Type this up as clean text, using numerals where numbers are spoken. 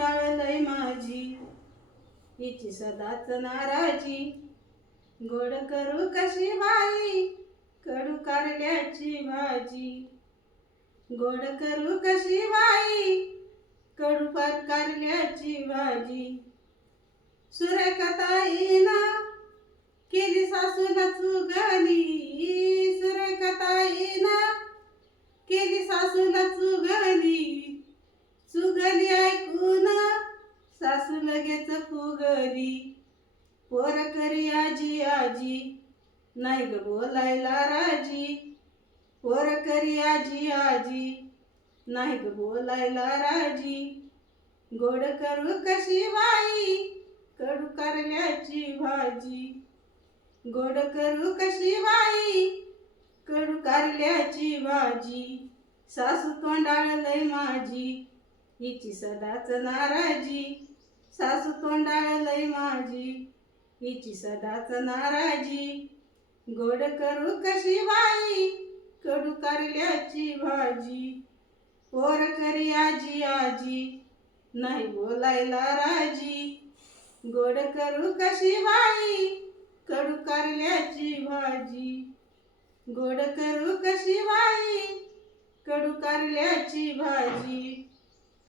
तोंडाळलय माझी, हिची सदाच नाराजी. गोड करू कशी बाई कडू कारल्याची भाजी. गोड करू कशी बाई कडू कारल्याची भाजी. सुरेखाताईनं केली सासूला चुगली. सुरेखाताईनं केली सासूला चुगली. चुगली ऐकून सासू लगेच फुगली. पोर करी आजी आजी नाही ग बोलायला राजी. पोर करी आजी आजी नाही ग बोलायला राजी. गोड करू कशी बाई कडू कारल्याची भाजी. गोड करू कशी बाई कडू कारल्याची भाजी. सासू तोंडाळलय माझी, हिची सदाच नाराजी. सासू तोंडाळलय माझी, हिची सदाच नाराजी. गोड करू कशी बाई कडू कारल्याची भाजी. पोर करी आजी आजी नाही बोलायला राजी. गोड करू कशी बाई कडू कारल्याची भाजी. गोड करू कशी बाई कडू कारल्याची भाजी.